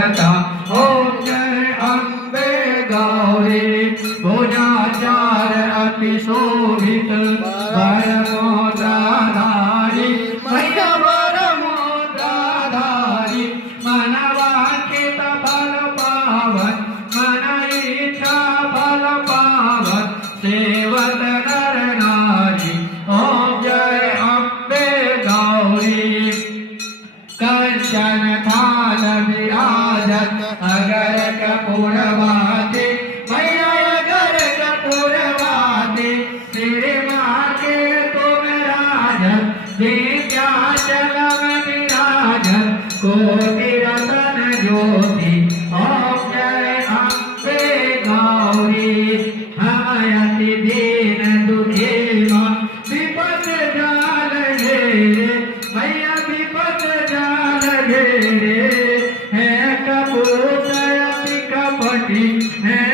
ओम जय अम्बे गौरी भुजाचार अति शोभित वरमोद्राधारी मैया वरमोद्राधारी मनवांछित फल पावन मन इच्छा फल पावन सेवत नर नारी। ओम जय अम्बे गौरी कंचन थाल विराजत अगर कपूरवाती मैया अगर कपूरवाती तेरे माथे तुम राजत विद्याचल में विराजत कोटि रतन ज्योति। ओम जय अम्बे गौरी हमयति दीन दुखी मां विपद जाल घेरे मैया विपद जाल घेरे है कपूर अति कपटी है